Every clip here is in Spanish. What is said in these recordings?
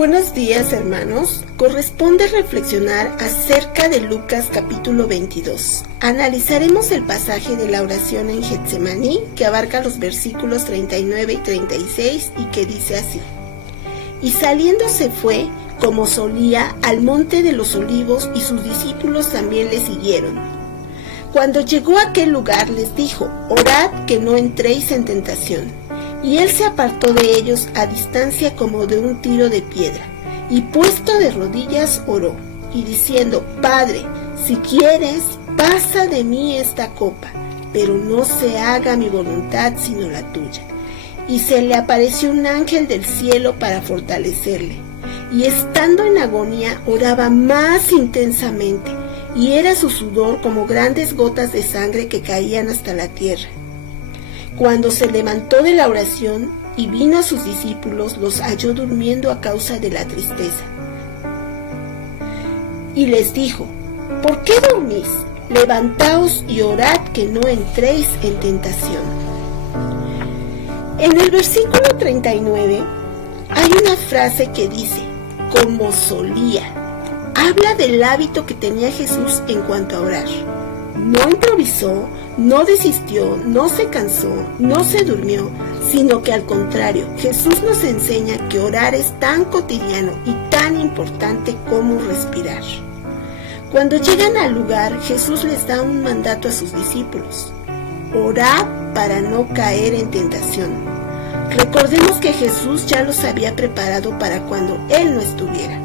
Buenos días, hermanos. Corresponde reflexionar acerca de Lucas capítulo 22. Analizaremos el pasaje de la oración en Getsemaní que abarca los versículos 39 y 36 y que dice así: Y saliendo se fue, como solía, al monte de los olivos, y sus discípulos también le siguieron. Cuando llegó a aquel lugar les dijo: Orad que no entréis en tentación. Y él se apartó de ellos a distancia como de un tiro de piedra, y puesto de rodillas oró, y diciendo: Padre, si quieres, pasa de mí esta copa, pero no se haga mi voluntad sino la tuya. Y se le apareció un ángel del cielo para fortalecerle, y estando en agonía oraba más intensamente, y era su sudor como grandes gotas de sangre que caían hasta la tierra. Cuando se levantó de la oración y vino a sus discípulos, los halló durmiendo a causa de la tristeza. Y les dijo: ¿Por qué dormís? Levantaos y orad que no entréis en tentación. En el versículo 39 hay una frase que dice: como solía. Habla del hábito que tenía Jesús en cuanto a orar. No improvisó, no desistió, no se cansó, no se durmió, sino que al contrario, Jesús nos enseña que orar es tan cotidiano y tan importante como respirar. Cuando llegan al lugar, Jesús les da un mandato a sus discípulos: orad para no caer en tentación. Recordemos que Jesús ya los había preparado para cuando Él no estuviera.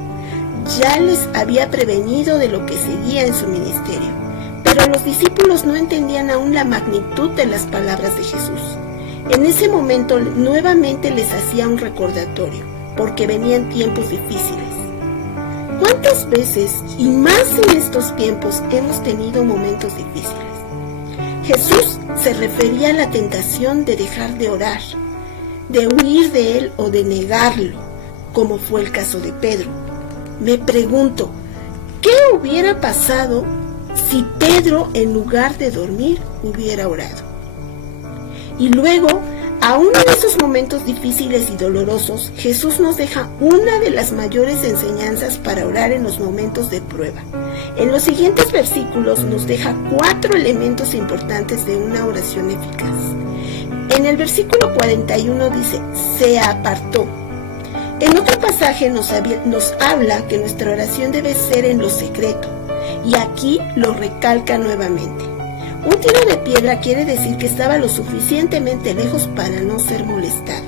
Ya les había prevenido de lo que seguía en su ministerio. Pero los discípulos no entendían aún la magnitud de las palabras de Jesús. En ese momento nuevamente les hacía un recordatorio, porque venían tiempos difíciles. ¿Cuántas veces, y más en estos tiempos, hemos tenido momentos difíciles? Jesús se refería a la tentación de dejar de orar, de huir de Él o de negarlo, como fue el caso de Pedro. Me pregunto, ¿qué hubiera pasado si Pedro, en lugar de dormir, hubiera orado? Y luego, aún en esos momentos difíciles y dolorosos, Jesús nos deja una de las mayores enseñanzas para orar en los momentos de prueba. En los siguientes versículos nos deja 4 elementos importantes de una oración eficaz. En el versículo 41 dice: se apartó. En otro pasaje nos habla que nuestra oración debe ser en lo secreto. Y aquí lo recalca nuevamente. Un tiro de piedra quiere decir que estaba lo suficientemente lejos para no ser molestado.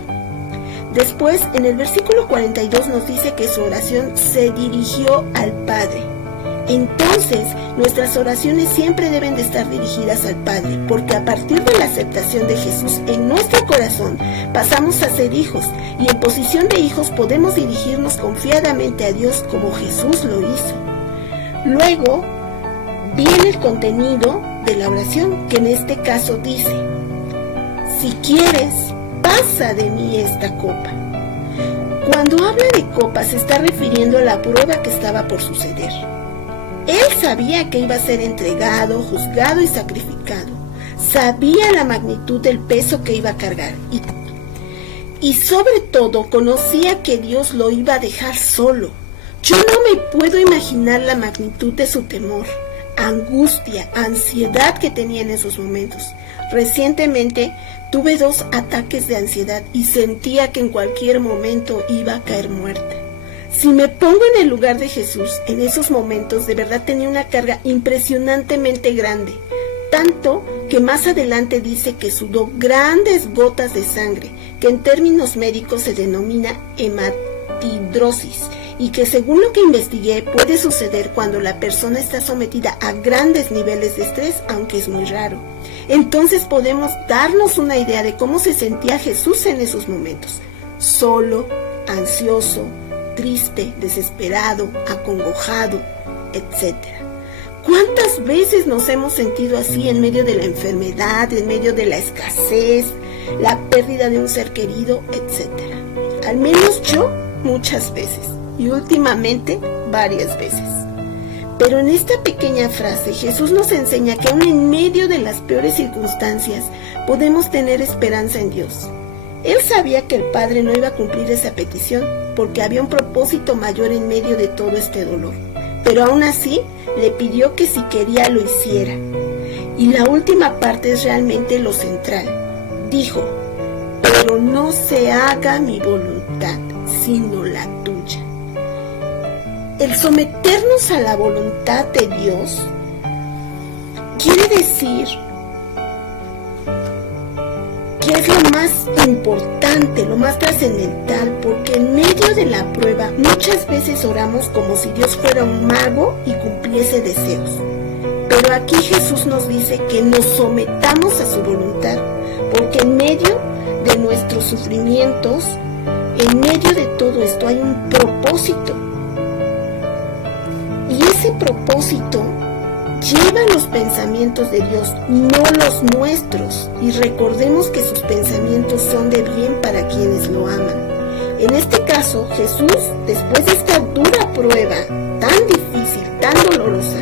Después, en el versículo 42 nos dice que su oración se dirigió al Padre. Entonces, nuestras oraciones siempre deben de estar dirigidas al Padre, porque a partir de la aceptación de Jesús en nuestro corazón, pasamos a ser hijos, y en posición de hijos podemos dirigirnos confiadamente a Dios como Jesús lo hizo. Luego viene el contenido de la oración, que en este caso dice: si quieres, pasa de mí esta copa. Cuando habla de copa se está refiriendo a la prueba que estaba por suceder. Él sabía que iba a ser entregado, juzgado y sacrificado. Sabía la magnitud del peso que iba a cargar. Y sobre todo conocía que Dios lo iba a dejar solo. Yo no me puedo imaginar la magnitud de su temor, angustia, ansiedad que tenía en esos momentos. Recientemente tuve 2 ataques de ansiedad y sentía que en cualquier momento iba a caer muerta. Si me pongo en el lugar de Jesús, en esos momentos de verdad tenía una carga impresionantemente grande, tanto que más adelante dice que sudó grandes gotas de sangre, que en términos médicos se denomina hematidrosis, y que según lo que investigué puede suceder cuando la persona está sometida a grandes niveles de estrés, aunque es muy raro. Entonces podemos darnos una idea de cómo se sentía Jesús en esos momentos: solo, ansioso, triste, desesperado, acongojado, etc. ¿Cuántas veces nos hemos sentido así en medio de la enfermedad, en medio de la escasez, la pérdida de un ser querido, etc.? Al menos yo, muchas veces. Y últimamente, varias veces. Pero en esta pequeña frase, Jesús nos enseña que aún en medio de las peores circunstancias, podemos tener esperanza en Dios. Él sabía que el Padre no iba a cumplir esa petición porque había un propósito mayor en medio de todo este dolor. Pero aún así le pidió que si quería lo hiciera. Y la última parte es realmente lo central. Dijo: pero no se haga mi voluntad, sino la tuya. El someternos a la voluntad de Dios quiere decir que es lo más importante, lo más trascendental, porque en medio de la prueba muchas veces oramos como si Dios fuera un mago y cumpliese deseos. Pero aquí Jesús nos dice que nos sometamos a su voluntad, porque en medio de nuestros sufrimientos, en medio de todo esto hay un propósito. Y ese propósito lleva los pensamientos de Dios, no los nuestros. Y recordemos que sus pensamientos son de bien para quienes lo aman. En este caso, Jesús, después de esta dura prueba, tan difícil, tan dolorosa,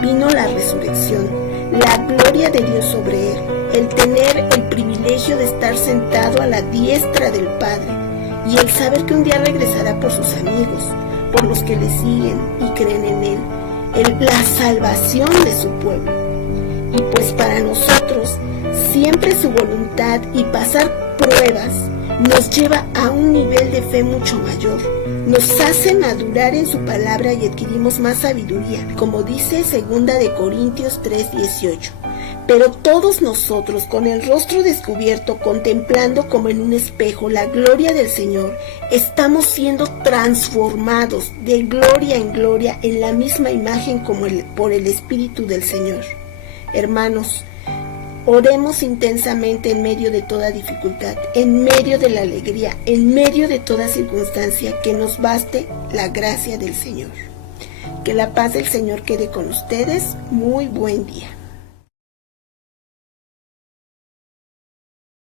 vino la resurrección, la gloria de Dios sobre él, el tener el privilegio de estar sentado a la diestra del Padre y el saber que un día regresará por sus amigos, por los que le siguen y creen en él, la salvación de su pueblo. Y pues para nosotros siempre su voluntad y pasar pruebas nos lleva a un nivel de fe mucho mayor, nos hace madurar en su palabra y adquirimos más sabiduría, como dice 2 de Corintios 3:18. Pero todos nosotros, con el rostro descubierto, contemplando como en un espejo la gloria del Señor, estamos siendo transformados de gloria en gloria en la misma imagen como por el Espíritu del Señor. Hermanos, oremos intensamente en medio de toda dificultad, en medio de la alegría, en medio de toda circunstancia, que nos baste la gracia del Señor. Que la paz del Señor quede con ustedes. Muy buen día.